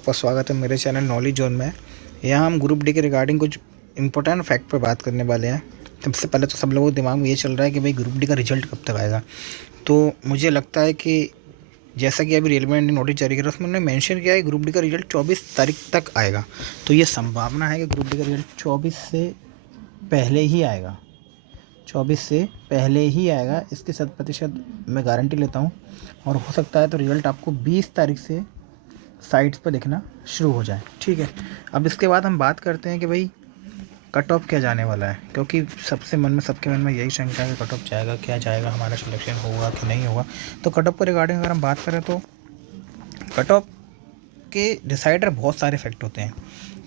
आपका स्वागत है मेरे चैनल नॉलेज जोन में। यहाँ हम ग्रुप डी के रिगार्डिंग कुछ इंपॉर्टेंट फैक्ट पर बात करने वाले हैं। सबसे पहले तो सब लोगों के दिमाग में ये चल रहा है कि भाई ग्रुप डी का रिजल्ट कब तक आएगा। तो मुझे लगता है कि जैसा कि अभी रेलवे ने नोटिस जारी करा उसमें उन्होंने मेंशन किया है ग्रुप डी का रिजल्ट 24 तारीख तक आएगा। तो ये संभावना है कि ग्रुप डी का रिजल्ट 24 से पहले ही आएगा, 24 से पहले ही आएगा, इसकी 100% मैं गारंटी लेता हूँ। और हो सकता है तो रिज़ल्ट आपको 20 तारीख से साइट्स पर दिखना शुरू हो जाए। ठीक है, अब इसके बाद हम बात करते हैं कि भाई कट ऑफ क्या जाने वाला है, क्योंकि सबके मन में यही शंका है कि कट ऑफ जाएगा क्या जाएगा, हमारा सिलेक्शन होगा कि नहीं होगा। तो कट ऑफ के रिगार्डिंग अगर हम बात करें तो कट ऑफ के डिसाइडर बहुत सारे फैक्ट होते हैं।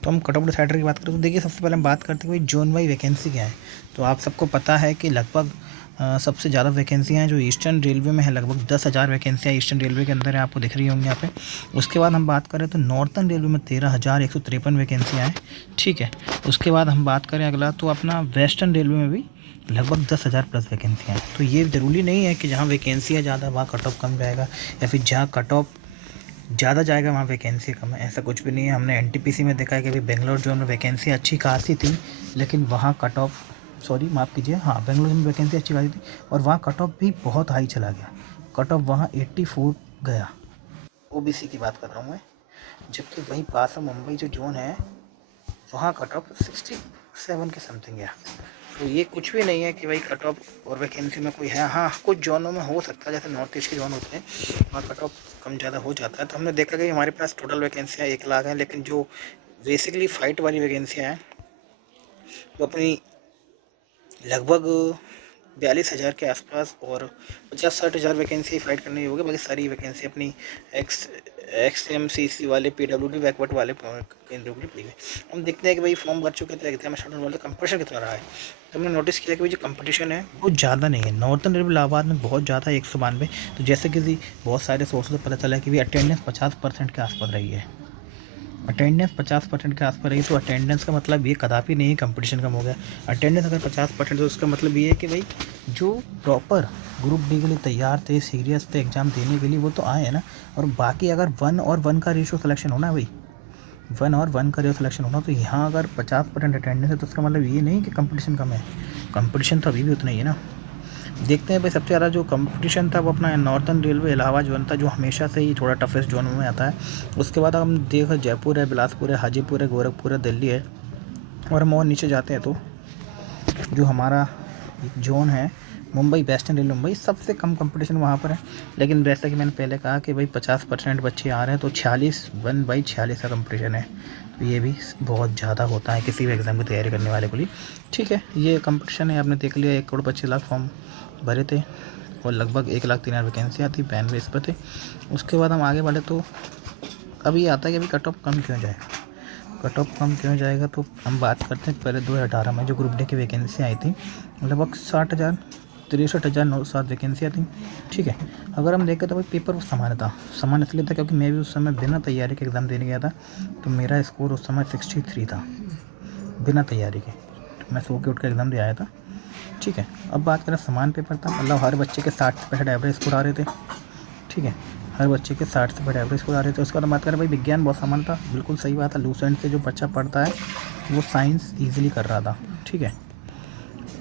तो हम कट ऑफ डिसाइडर की बात करें तो देखिए, सबसे पहले हम बात करते हैं भाई जोन वाई वैकेंसी क्या है। तो आप सबको पता है कि लगभग सबसे ज़्यादा वैकेंसियाँ हैं जो ईस्टर्न रेलवे में है, लगभग 10,000 वैकेंसियाँ ईस्टर्न रेलवे के अंदर है, आपको दिख रही होंगी यहाँ पे। उसके बाद हम बात करें तो नॉर्थन रेलवे में 13,153 वैकेंसियाँ हैं। ठीक है, उसके बाद हम बात करें अगला तो अपना वेस्टर्न रेलवे में भी लगभग 10,000 प्लस वैकेंसियाँ हैं। तो ये ज़रूरी नहीं है कि जहाँ वैकेंसियाँ ज़्यादा वहाँ कट ऑफ कम जाएगा, या फिर जहाँ कट ऑफ ज़्यादा जाएगा वहाँ वैकेंसी कम है, ऐसा कुछ भी नहीं है। हमने एनटीपीसी में देखा है कि भाई बेंगलोर जोन में वैकेंसी अच्छी खासी थी, लेकिन वहाँ कट ऑफ माफ़ कीजिए, हाँ बेंगलोर में वैकेंसी अच्छी खासी थी और वहाँ कट ऑफ भी बहुत हाई चला गया। कट ऑफ वहाँ 84 गया, ओबीसी की बात कर रहा हूँ मैं। जबकि वहीं पास में मुंबई जो जोन है वहाँ कट ऑफ 67 के समथिंग गया। तो ये कुछ भी नहीं है कि भाई कट ऑफ और वैकेंसी में कोई है। हाँ, कुछ जोनों में हो सकता है, जैसे नॉर्थ ईस्ट के जोन होते हैं वहाँ कट ऑफ कम ज़्यादा हो जाता है। तो हमने देखा कि हमारे पास टोटल वैकेंसियाँ 1 लाख हैं, लेकिन जो बेसिकली फ़ाइट वाली वैकेंसियाँ हैं वो अपनी लगभग 42,000 के आसपास और 50-60 हज़ार वैकेंसी फाइट करनी होगी। बाकी सारी वैकेंसी अपनी XMCC वाले PWD बैकवर्ड वाले केंद्रों के लिए पड़ी है। हम देखते हैं कि भाई फॉर्म भर चुके थे एग्जाम स्टार्ट होने वाले, कंपटीशन कितना रहा है। तो हमने नोटिस किया कि भाई जो कंपटीशन है वो ज़्यादा नहीं है। नॉर्थन रेलवे इलाहाबाद में बहुत ज़्यादा 192। तो जैसे कि बहुत सारे सोर्सों से पता चला है कि भाई अटेंडेंस 50% के आसपास रही है। अटेंडेंस 50% के आसपास रही, तो अटेंडेंस का मतलब ये कदापि नहीं है कंपटीशन कम हो गया। अटेंडेंस अगर 50% तो उसका मतलब ये है कि भाई जो प्रॉपर ग्रुप डी के लिए तैयार थे, सीरियस थे एग्ज़ाम देने के लिए, वो तो आए हैं ना। और बाकी अगर 1 और 1 का रेशो सिलेक्शन होना है भाई, 1 और 1 का रेशो सिलेक्शन होना, तो यहाँ अगर 50% अटेंडेंस है तो उसका मतलब ये नहीं कि कंपटीशन कम है। कंपटीशन तो अभी भी उतना ही है ना। देखते हैं भाई, सबसे ज़्यादा जो कंपटीशन था वो अपना नॉर्थन रेलवे इलाहाबाद जोन था, जो हमेशा से ही थोड़ा टफेस्ट जोन में आता है। उसके बाद हम देखें जयपुर है, बिलासपुर है, हाजीपुर है, गोरखपुर है, दिल्ली है। और हम और नीचे जाते हैं तो जो हमारा जोन है मुंबई, वेस्टर्न रेलवे मुंबई, सबसे कम कंपटीशन वहाँ पर है। लेकिन जैसा कि मैंने पहले कहा कि भाई 50% बच्चे आ रहे हैं, तो 46 का कंपटीशन है। तो ये भी बहुत ज़्यादा होता है किसी भी एग्ज़ाम की तैयारी करने वाले के लिए। ठीक है, ये कंपटीशन है, आपने देख लिया। 1,25,00,000 फॉर्म भरे थे और लगभग 1,03,000 वैकेंसियाँ थी, 92 इस पर थे। उसके बाद हम आगे बढ़े तो अभी आता है कि अभी कट ऑफ कम क्यों जाएगा। कट ऑफ कम क्यों जाएगा तो हम बात करते हैं पहले 2018 में जो ग्रुप डी की वैकेंसी आई थी, लगभग 63,907 वैकेंसियाँ थी। ठीक है, अगर हम देखें तो भाई पेपर वो समान इसलिए था क्योंकि मैं भी उस समय बिना तैयारी के एग्ज़ाम देने गया था। तो मेरा स्कोर उस समय 63 था बिना तैयारी के। तो मैं सो के उठ के एग्ज़ाम दे आया था। ठीक है, अब बात करें समान पेपर था, मतलब हर बच्चे के 60 से 65 एवरेज स्कोर आ रहे थे। ठीक है, हर बच्चे के 60 से 65 एवरेज स्कोर आ रहे थे। उसके बाद बात करें भाई विज्ञान बहुत समान था, बिल्कुल सही बात है। लूसेंट से जो बच्चा पढ़ता है वो साइंस ईजिली कर रहा था। ठीक है,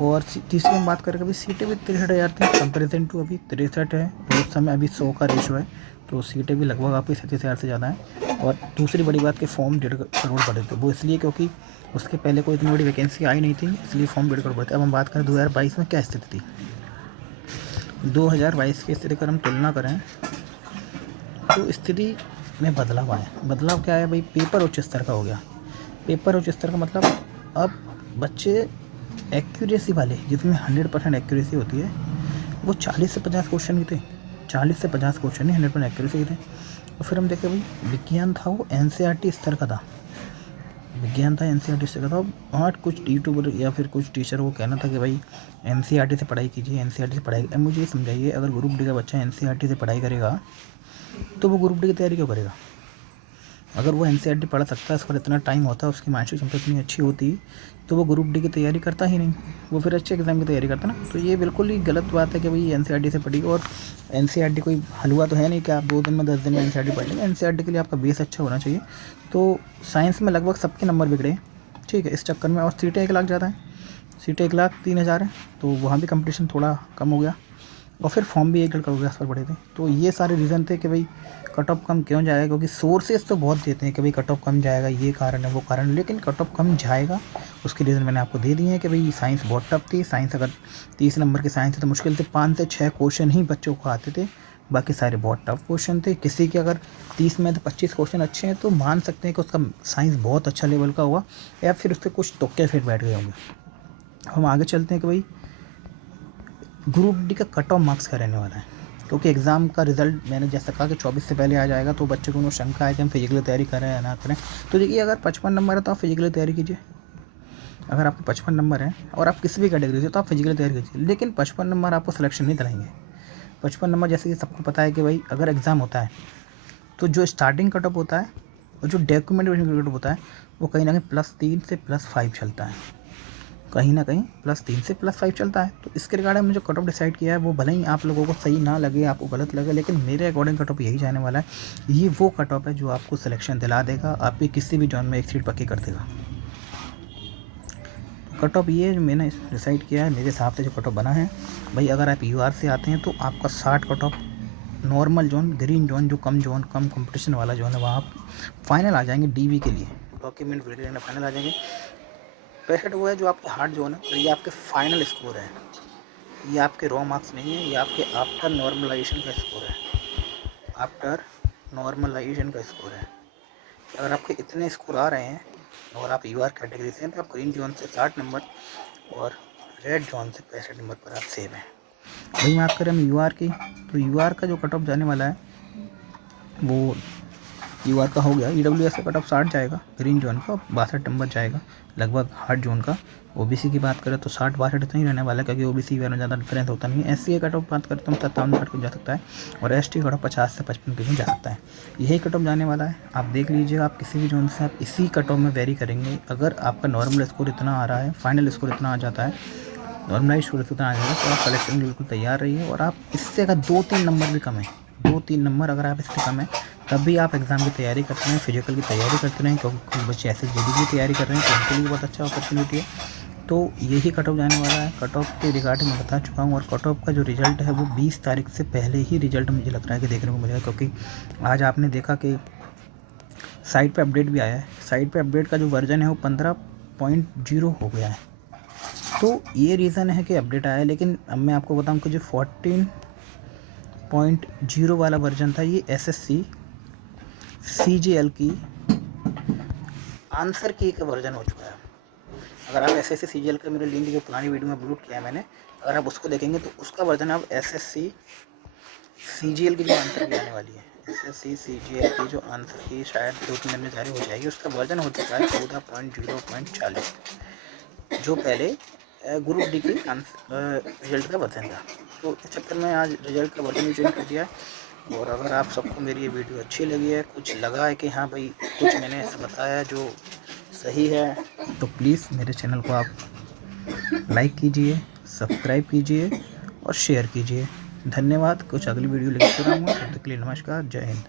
और तीसरी हम बात करें भाई सीटें भी 63,000 थी, कंपेरिजन टू अभी 63 है। और उस समय अभी 100 का रेशो है, तो सीटें भी लगभग आपकी 37,000 से ज़्यादा हैं। और दूसरी बड़ी बात कि फॉर्म 1.5 करोड़ पड़े थे, वो इसलिए क्योंकि उसके पहले कोई इतनी बड़ी वैकेंसी आई नहीं थी, इसलिए फॉर्म 1.5 करोड़ पड़े थे। अब हम बात करें 2022 में क्या स्थिति थी। 2022 की स्थिति अगर हम तुलना करें तो स्थिति में बदलाव आया। बदलाव क्या है भाई, पेपर उच्च स्तर का हो गया। पेपर उच्च स्तर का मतलब अब बच्चे एक्यूरेसी वाले, जिसमें 100% एक्यूरेसी होती है, वो 40 से 50 क्वेश्चन ही थे। 40 से 50 क्वेश्चन ही 100% एक्यूरेसी ही थे। और फिर हम देखें भाई विज्ञान था वो NCERT स्तर का था। विज्ञान था NCERT स्तर का था। हाँ, कुछ यूट्यूबर या फिर कुछ टीचर को कहना था कि भाई NCERT से पढ़ाई कीजिए, NCERT से पढ़ाई। अब मुझे ये समझाइए, अगर ग्रुप डी का बच्चा NCERT से पढ़ाई करेगा तो वो ग्रुप डी की तैयारी क्यों करेगा। अगर वो एनसीईआरटी पढ़ सकता है, उस पर इतना टाइम होता है, उसकी मानसिक क्षमता इतनी अच्छी होती, तो वो ग्रुप डी की तैयारी करता ही नहीं, वो फिर अच्छे एग्ज़ाम की तैयारी करता ना। तो ये बिल्कुल ही गलत बात है कि भाई एनसीईआरटी से पढ़ी। और एनसीईआरटी कोई हलवा तो है नहीं कि आप 2 दिन में 10 दिन में एनसीईआरटी पढ़ लेंगे। एनसीईआरटी के लिए आपका बेस अच्छा होना चाहिए। तो साइंस में लगभग सबके नंबर बिगड़े, ठीक है, इस चक्कर में। और सीटें 1 लाख ज़्यादा है, सीटें 1,03,000 है, तो वहाँ भी कंपटीशन थोड़ा कम हो गया। और फिर फॉर्म भी 1 डेढ़ करोड़ के आसपास बढ़े थे। तो ये सारे रीज़न थे कि भाई कट ऑफ कम क्यों जाएगा, क्योंकि सोर्सेज तो बहुत देते हैं कि भाई कट ऑफ कम जाएगा, ये कारण है वो कारण है, लेकिन कट ऑफ कम जाएगा उसके रीज़न मैंने आपको दे दिए हैं कि भाई साइंस बहुत टफ थी। साइंस अगर 30 नंबर की साइंस है तो मुश्किल से 5 से 6 क्वेश्चन ही बच्चों को आते थे, बाकी सारे बहुत टफ क्वेश्चन थे। किसी के अगर 30 में तो 25 क्वेश्चन अच्छे हैं तो मान सकते हैं कि उसका साइंस बहुत अच्छा लेवल का हुआ, या फिर उसके कुछ तुक्के फिर बैठ गए होंगे। हम आगे चलते हैं कि भाई ग्रुप डी का कट ऑफ मार्क्स क्या रहने वाला है, क्योंकि एग्ज़ाम का रिज़ल्ट मैंने जैसा कहा कि 24 से पहले आ जाएगा। तो बच्चों को उन्हें शंका है कि हम फिजिकली तैयारी करें या ना करें। तो देखिए, अगर 55 नंबर है तो आप फिजिकली तैयारी कीजिए। अगर आपके 55 नंबर हैं और आप किसी भी कैटेगरी से, तो आप फिजिकली तैयारी कीजिए। लेकिन 55 नंबर आपको सिलेक्शन नहीं दिलाएंगे। 55 नंबर जैसे कि सबको पता है कि भाई अगर एग्ज़ाम होता है तो जो स्टार्टिंग कट ऑफ होता है और जो डॉक्यूमेंटेशन कट ऑफ होता है वो कहीं ना कहीं +3 से +5 चलता है, कहीं ना कहीं +3 से +5 चलता है। तो इसके रिगार्डिंग मैंने जो कट ऑफ डिसाइड किया है वो भले ही आप लोगों को सही ना लगे, आपको गलत लगे, लेकिन मेरे अकॉर्डिंग कट ऑफ यही जाने वाला है। ये वो कट ऑफ है जो आपको सिलेक्शन दिला देगा, आपकी किसी भी जॉन में 1 सीट पक्की कर देगा। कट ऑफ ये जो मैंने डिसाइड किया है, मेरे हिसाब से जो कट ऑफ बना है भाई, अगर आप यूआर से आते हैं तो आपका 60 cut off normal zone, green zone जो कम कंपटीशन वाला जोन है, वहाँ आप फाइनल आ जाएंगे डीवी के लिए, डॉक्यूमेंट वेरिफिकेशन फाइनल आ जाएंगे। 65 वो है जो आपके हार्ड जोन है, और ये आपके फाइनल स्कोर है, ये आपके रॉ मार्क्स नहीं है, ये आपके आफ्टर नॉर्मलाइजेशन का स्कोर है, आफ्टर नॉर्मलाइजेशन का स्कोर है। अगर आपके इतने स्कोर आ रहे हैं और आप यूआर कैटेगरी से हैं तो आप ग्रीन जोन से 60 नंबर और रेड जोन से 65 नंबर पर आप सेव हैं। वही बात करें हम यूआर की, तो यूआर का जो कट ऑफ जाने वाला है वो यूआर का हो गया, ईडब्ल्यूएस का कट ऑफ 60 जाएगा, ग्रीन जोन का 62 नंबर जाएगा लगभग हार्ड जोन का। ओबीसी की बात करें तो 60-62 इतना ही रहने वाला है, क्योंकि ओबीसी में ज़्यादा डिफरेंस होता नहीं है। एससी का कट ऑफ बात करें तो 57-60 को जा सकता है, और एसटी का कट ऑफ 50 से 55 के जा सकता है। यही कट ऑफ जाने वाला है, आप देख लीजिएगा। आप किसी भी जोन से आप इसी कट ऑफ में वेरी करेंगे। अगर आपका नॉर्मल स्कोर इतना आ रहा है, फाइनल स्कोर इतना आ जाता है, नॉर्मलाइज स्कोर इतना आ जाएगा, तो आप कलेक्शन बिल्कुल तैयार रहिए। और आप इससे अगर 2-3 नंबर भी कम है, 2-3 नंबर अगर आप इससे कम है, तब भी आप एग्ज़ाम की तैयारी करते रहें, फिजिकल की तैयारी करते रहें, क्योंकि कुछ बच्चे ऐसे जेडी की तैयारी कर रहे हैं तो उनके लिए बहुत अच्छा अपॉर्चुनिटी है। तो यही कट ऑफ जाने वाला है। कट ऑफ के रिगार्डिंग मैं बता चुका हूँ, और कट ऑफ का जो रिजल्ट है वो 20 तारीख से पहले ही रिजल्ट मुझे लग रहा है कि देखने को मिलेगा, क्योंकि आज आपने देखा कि साइट पे अपडेट भी आया है। साइट पे अपडेट का जो वर्जन है वो 15.0 हो गया है। तो ये रीज़न है कि अपडेट आया है, लेकिन अब मैं आपको बताऊँ कि जो 14.0 वाला वर्जन था, ये एसएससी सीजीएल की आंसर की का वर्जन हो चुका है। अगर आप एसएससी सीजीएल का मेरे लिंक जो पुरानी वीडियो में अपलोड किया है मैंने, अगर आप उसको देखेंगे तो उसका वर्जन अब एसएससी सीजीएल की जो आंसर की आने वाली है, एसएससी सीजीएल की जो आंसर की शायद 2-3 दिन में जारी हो जाएगी, उसका वर्जन हो चुका है 14.0.40, जो पहले ग्रुप डी की रिजल्ट का वर्जन था। तो इस चक्कर में आज रिजल्ट का वर्जन भी चेंज कर दिया है। और अगर आप सबको मेरी ये वीडियो अच्छी लगी है, कुछ लगा है कि हाँ भाई कुछ मैंने ऐसा बताया जो सही है, तो प्लीज़ मेरे चैनल को आप लाइक कीजिए, सब्सक्राइब कीजिए और शेयर कीजिए। धन्यवाद। कुछ अगली वीडियो लेकर आऊँगा, तब तक के लिए नमस्कार, जय हिंद।